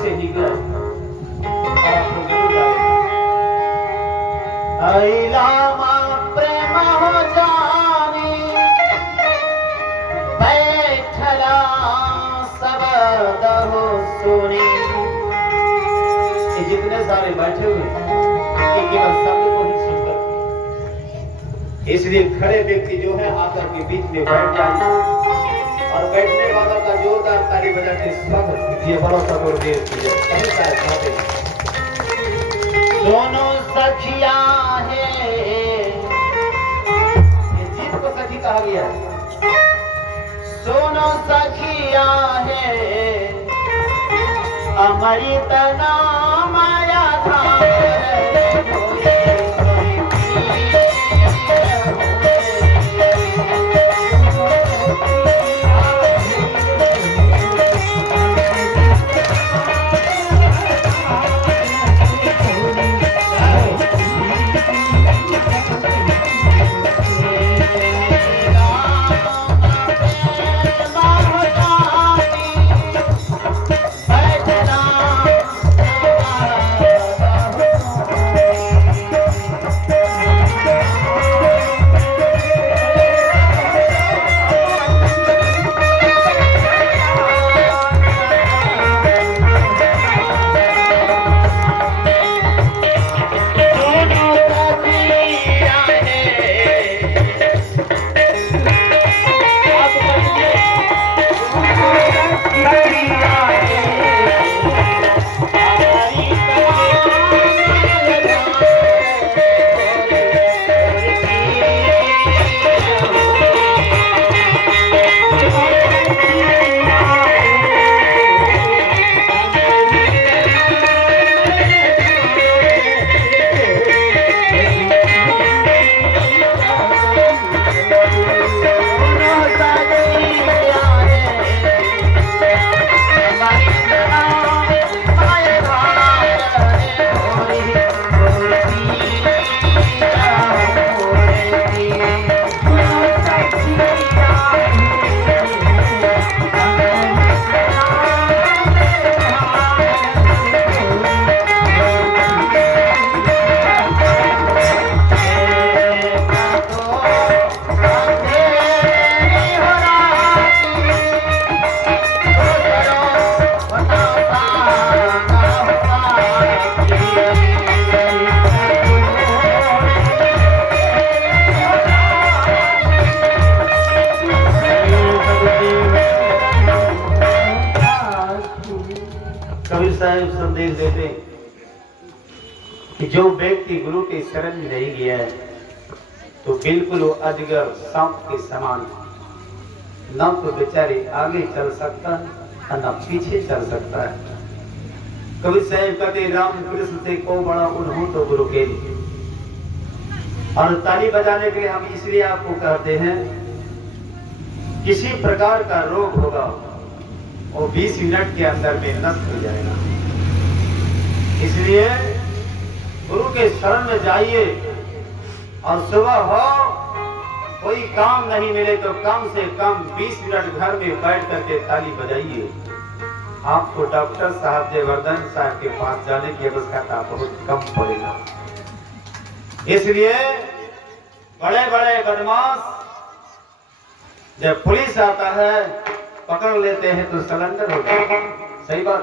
से ही गए और आप लोग जरूर गाएगा। अइलामा प्रेम हो जानी बैठला सबद हो सुनी। ये जितने सारे बैठे हुए ये केवल शब्द को ही सुनकर, इसलिए खड़े व्यक्ति जो है आकर के बीच में बैठ जाए और बैठने वालों का जोरदार ताली बजा के स्वागत कीजिए। भरोसा और देर कीजिए। दोनों सखिया है, ये जीत को सखी कहा गया है। दोनों सखिया है अमृत नाम माया धाम संदेश देते कि जो व्यक्ति गुरु के शरण में नहीं गया है तो बिल्कुल वो अजगर सांप के समान, न तो बेचारे आगे चल सकता है और न पीछे चल सकता है। कबीर साहब कहते राम कृष्ण से को बड़ा उन्हों तो गुरु के लिए। और ताली बजाने के लिए हम इसलिए आपको कहते हैं, किसी प्रकार का रोग होगा वो 20 मिनट के अंदर में नष्ट हो जाएगा। इसलिए गुरु के शरण में जाइए और सुबह हो कोई काम नहीं मिले तो कम से कम 20 मिनट घर में बैठ करके ताली बजाइए। आपको डॉक्टर साहब जयवर्धन साहब के पास जाने की आवश्यकता बहुत कम पड़ेगा। इसलिए बड़े बड़े बदमाश जब पुलिस आता है पकड़ लेते हैं तो सरेंडर हो जाते हैं। सही बात।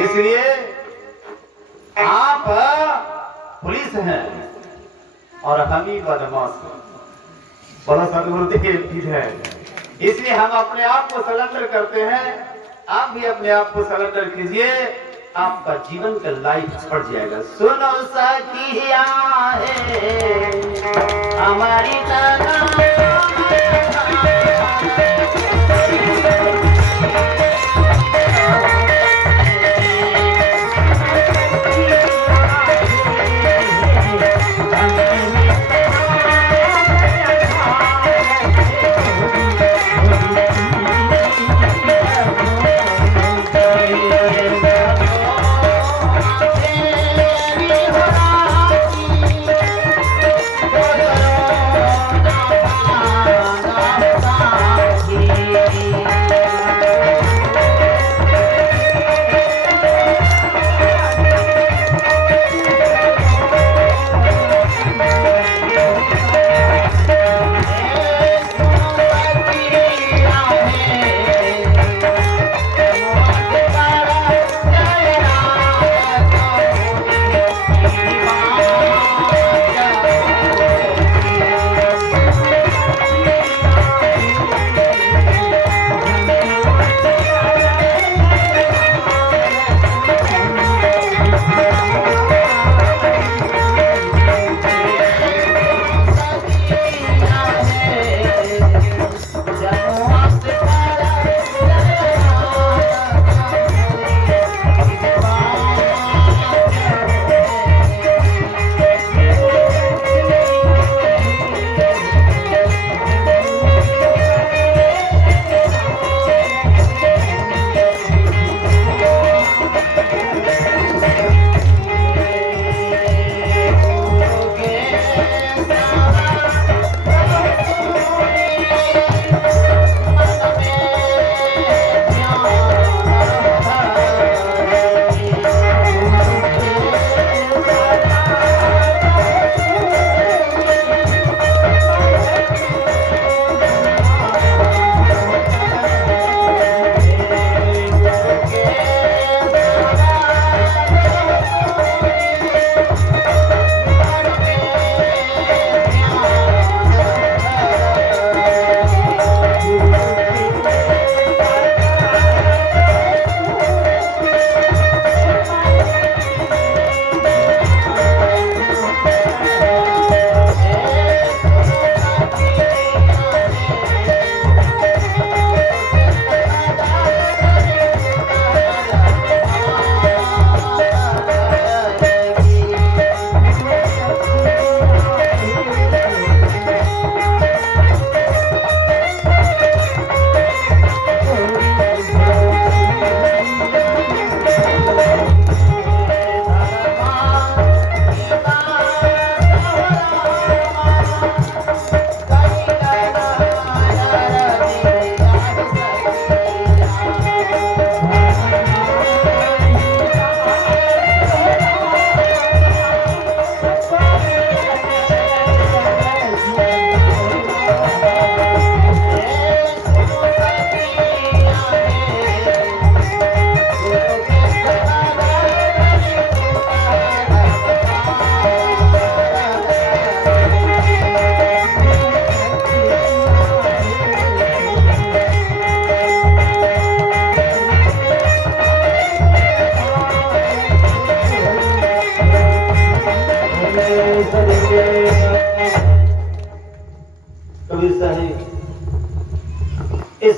इसलिए आप पुलिस हैं और हम ही बदमाश हैं। बड़ा सदगुरु चीज है। इसलिए हम अपने आप को सरेंडर करते हैं। आप भी अपने आप को सरेंडर कीजिए, आपका जीवन का लाइफ बढ़ जाएगा। सुनो सखिया है हमारी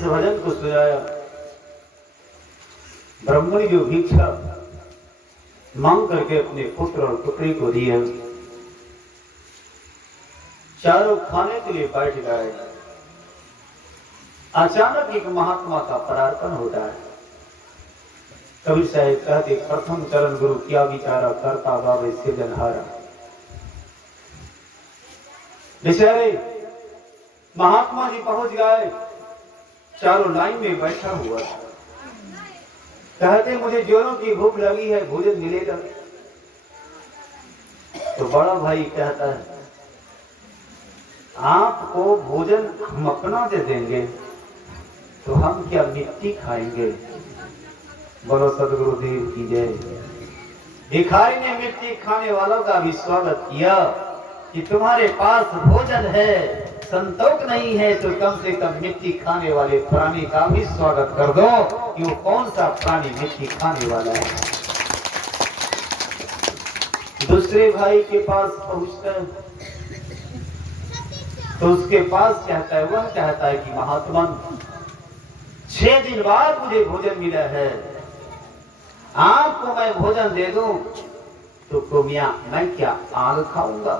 भजन को सुनाया। ब्राह्मण जो भिक्षा मांग करके अपने पुत्र और पुत्री को दिए, चारों खाने के लिए बैठ गए। अचानक एक महात्मा का पदार्पण होता है। कबीर साहब कहते, प्रथम चरण गुरु क्या विचारा करता बाबे सृजनहारा। बेचारे महात्मा जी पहुंच गए, चारों लाइन में बैठा हुआ था। कहते, मुझे जोरों की भूख लगी है, भोजन मिलेगा? तो बड़ा भाई कहता है, आपको भोजन हम अपना दे देंगे तो हम क्या मिट्टी खाएंगे? बोलो सदगुरुदेव की जय। भिखारी ने मिट्टी खाने वालों का भी स्वागत किया कि तुम्हारे पास भोजन है, संतोष नहीं है तो कम से कम मिट्टी खाने वाले प्राणी का भी स्वागत कर दो कि वो कौन सा प्राणी मिट्टी खाने वाला है। दूसरे भाई के पास पहुंचता है तो उसके पास कहता है, वह कहता है कि महात्मा 6 दिन बाद मुझे भोजन मिला है, आपको मैं भोजन दे दूं तो कुमिया मैं क्या आग खाऊंगा?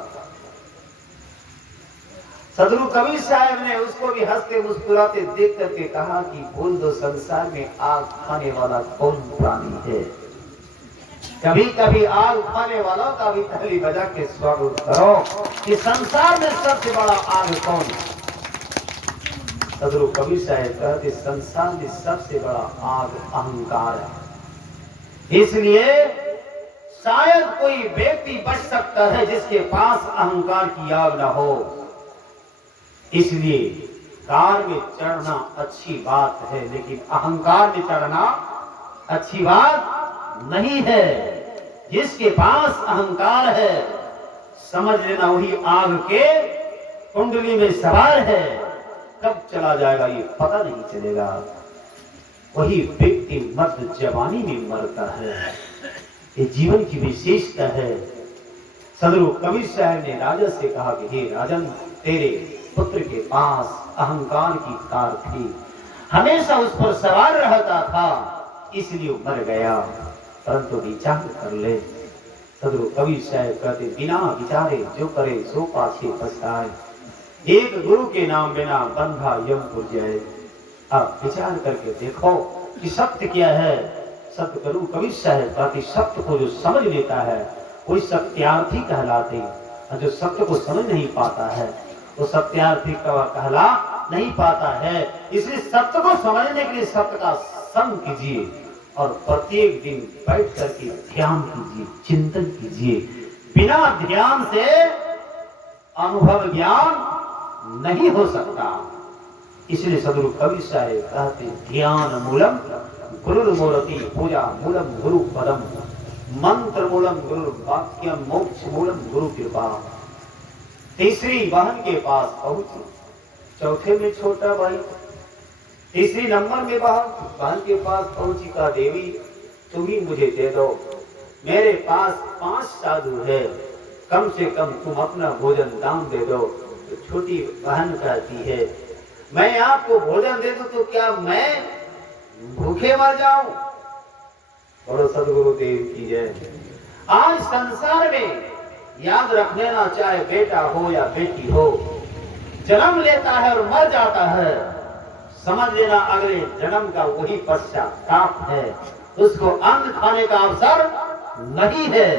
सदगुरु कबीर साहब ने उसको भी हंसते मुस्कुराते देख करके कहा कि बोल दो, संसार में आग खाने वाला कौन प्राणी है? कभी कभी आग खाने वालों का भी ताली बजा के स्वागत करो कि संसार में सबसे बड़ा आग कौन? सदगुरु कबीर साहब कहते, संसार में सबसे बड़ा आग अहंकार है। इसलिए शायद कोई व्यक्ति बच सकता है जिसके पास अहंकार की आग न हो। इसलिए कार में चढ़ना अच्छी बात है, लेकिन अहंकार में चढ़ना अच्छी बात नहीं है। जिसके पास अहंकार है समझ लेना वही आग के कुंडली में सवार है, कब चला जाएगा ये पता नहीं चलेगा। वही व्यक्ति मर्द जवानी में मरता है, ये जीवन की विशेषता है। सदगुरु कबीर साहब ने राजा से कहा कि हे राजन, तेरे पुत्र के पास अहंकार की कार थी, हमेशा उस पर सवार रहता था, इसलिए मर गया, परंतु विचार कर ले। सदगुरु कबीर साहब कहते, बिना विचारे जो करे सो पाछे पछताए, एक गुरु के नाम बिना बंधा यमपुर जाए। अब विचार करके देखो कि सत्य क्या है। सदगुरु कबीर साहब कहते, सत्य को जो समझ लेता है वही सत्यार्थी कहलाते, और जो सत्य को समझ नहीं पाता है वो सत्यार्थी कहला नहीं पाता है। इसलिए सत्य को समझने के लिए सत्य का संग कीजिए और प्रत्येक दिन बैठ करके ध्यान कीजिए, चिंतन कीजिए। बिना ध्यान से अनुभव ज्ञान नहीं हो सकता। इसलिए सदगुरु कबीर साहब कहते, ध्यान मूलम गुरु मूर्ति, पूजा मूलम गुरु पदम, मंत्र मूलम गुरु वाक्यम, मोक्ष मूलम गुरु कृपा। तीसरी बहन के पास पहुंची, चौथे में छोटा भाई, तीसरी नंबर में बहन के पास पहुंची, का देवी तुम ही मुझे दे दो, मेरे पास 5 साधु है, कम से कम तुम अपना भोजन दान दे दो। तो छोटी बहन कहती है, मैं आपको भोजन दे दूं तो क्या मैं भूखे मर जाऊं? बोलो सदगुरुदेव की जय। आज संसार में याद रख लेना, चाहे बेटा हो या बेटी हो, जन्म लेता है और मर जाता है, समझ लेना अगले जन्म का वही पश्चाताप है, उसको अन्न खाने का अवसर नहीं है।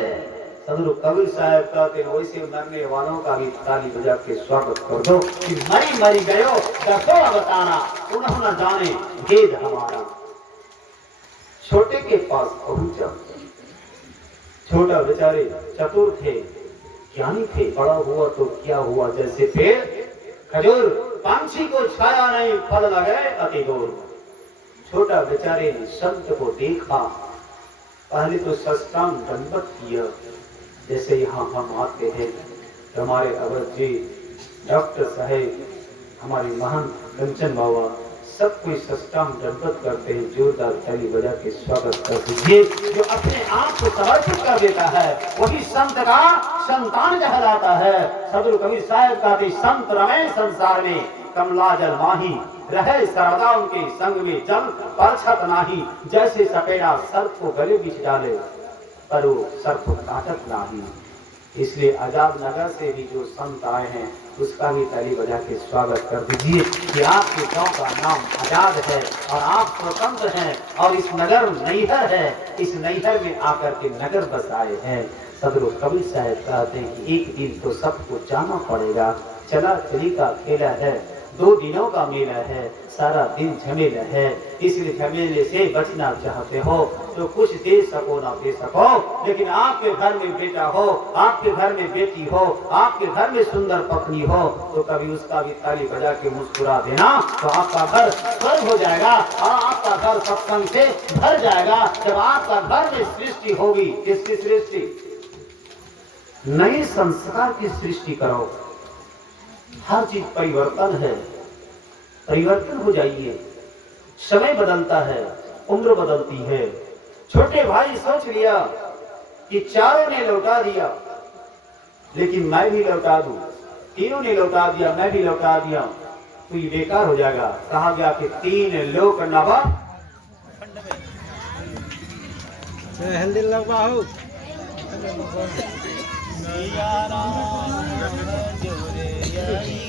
सदगुरु कबीर साहब कहते हैं, वैसे मरने वालों का भी ताली बजा के स्वागत कर दो कि मरी मरी गयो दसों बताना, उन्हों न जाने भेद हमारा। छोटे के पास पहुंचा, छोटा बेचारे चतुर थे, ज्ञानी थे, बड़ा हुआ तो क्या हुआ, जैसे पेड़ खजूर, पंछी को छाया नहीं, फल लगे अति दूर। छोटा बेचारे ने संत को देखा, पहले तो सष्टांग दंडवत किया, जैसे यहाँ हम आते हैं, हमारे अवध जी, डॉक्टर साहेब, हमारे महान कंचन बाबा, सब कोई सष्टांग दंडवत करते हैं, जोरदार ताली बजा के स्वागत कर दीजिए। जो अपने आप को समर्पित कर देता है वही संत का संतान कहलाता है। सदगुरु कबीर साहब कहते, संत रमे संसार में, कमला जल माही, रहे सर्वदा उनके संग में जल परछत नाही। जैसे सपेड़ा सर्प को गले बिछ डाले, पर वो सर्प को काटत नाही। इसलिए आजाद नगर से भी जो संत आए हैं, उसका भी ताली बजा के स्वागत कर दीजिए कि आपके गांव का नाम आजाद है और आप स्वतंत्र हैं और इस नगर नैहर है, इस नैहर में आकर के नगर बसाए हैं। सदरो कबीर साहब कहते हैं कि एक दिन तो सबको जाना पड़ेगा, चला चली का खेला है, 2 दिनों का मेला है, सारा दिन झमेला है। इसलिए झमेले से बचना चाहते हो तो कुछ दे सको ना दे सको, लेकिन आपके घर में बेटा हो, आपके घर में बेटी हो, आपके घर में सुंदर पत्नी हो, तो कभी उसका भी ताली बजा के मुस्कुरा देना, तो आपका घर स्वर्ग हो जाएगा और आपका घर सत्संग से भर जाएगा। जब आपका घर में सृष्टि होगी, किसकी सृष्टि? नए संस्कार की सृष्टि करो। हर चीज परिवर्तन है, परिवर्तन हो जाइए। समय बदलता है, उम्र बदलती है। छोटे भाई सोच लिया कि चारों ने लौटा दिया, लेकिन मैं भी लौटा दूं, तीनों ने लौटा दिया, मैं भी लौटा दिया, तो ये बेकार हो जाएगा। कहा गया कि 3 लोक नवा हेल्दी लगवाओ यारा जोरे यारी